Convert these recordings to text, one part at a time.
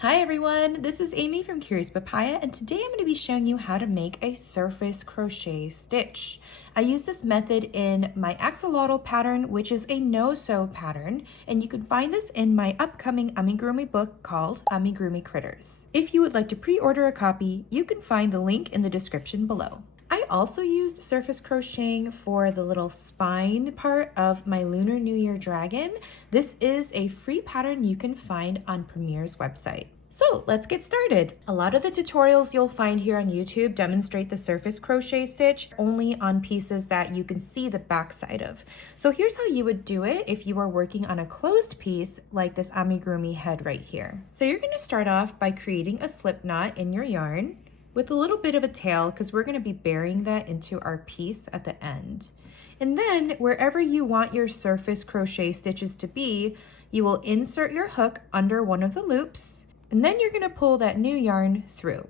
Hi everyone, this is Amy from Curious Papaya, and today I'm going to be showing you how to make a surface crochet stitch. I use this method in my axolotl pattern, which is a no-sew pattern, and you can find this in my upcoming Amigurumi book called Amigurumi Critters. If you would like to pre-order a copy, you can find the link in the description below. I also used surface crocheting for the little spine part of my Lunar New Year dragon. This is a free pattern you can find on Premier's website. So let's get started. A lot of the tutorials you'll find here on YouTube demonstrate the surface crochet stitch only on pieces that you can see the back side of. So here's how you would do it if you were working on a closed piece like this amigurumi head right here. So you're going to start off by creating a slip knot in your yarn with a little bit of a tail, because we're going to be burying that into our piece at the end. And then wherever you want your surface crochet stitches to be, you will insert your hook under one of the loops, and then you're going to pull that new yarn through.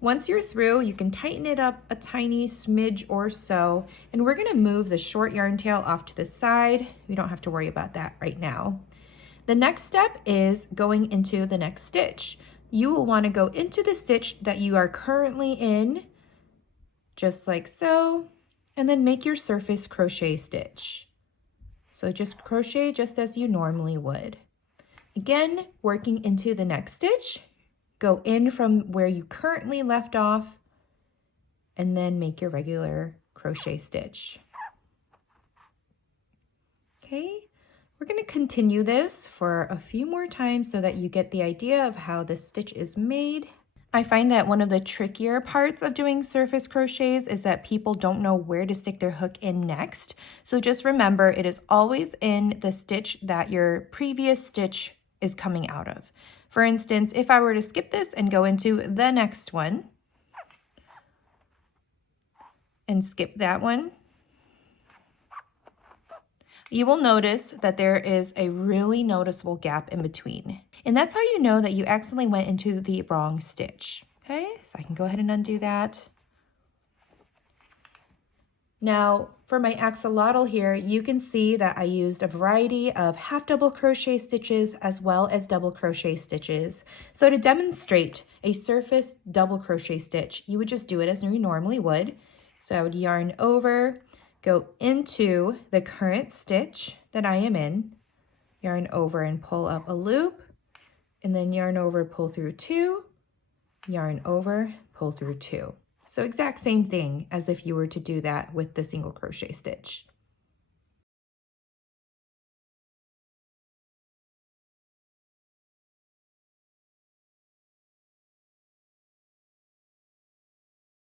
Once you're through, you can tighten it up a tiny smidge or so, and we're going to move the short yarn tail off to the side. We don't have to worry about that right now. The next step is going into the next stitch. You will want to go into the stitch that you are currently in, just like so, and then make your surface crochet stitch. So just crochet just as you normally would. Again, working into the next stitch, go in from where you currently left off, and then make your regular crochet stitch. Okay. We're going to continue this for a few more times so that you get the idea of how this stitch is made. I find that one of the trickier parts of doing surface crochets is that people don't know where to stick their hook in next. So just remember, it is always in the stitch that your previous stitch is coming out of. For instance, if I were to skip this and go into the next one and skip that one, you will notice that there is a really noticeable gap in between. And that's how you know that you accidentally went into the wrong stitch. Okay, so I can go ahead and undo that. Now, for my axolotl here, you can see that I used a variety of half double crochet stitches as well as double crochet stitches. So to demonstrate a surface double crochet stitch, you would just do it as you normally would. So I would yarn over, go into the current stitch that I am in, yarn over and pull up a loop, and then yarn over, pull through two, yarn over, pull through two. So exact same thing as if you were to do that with the single crochet stitch.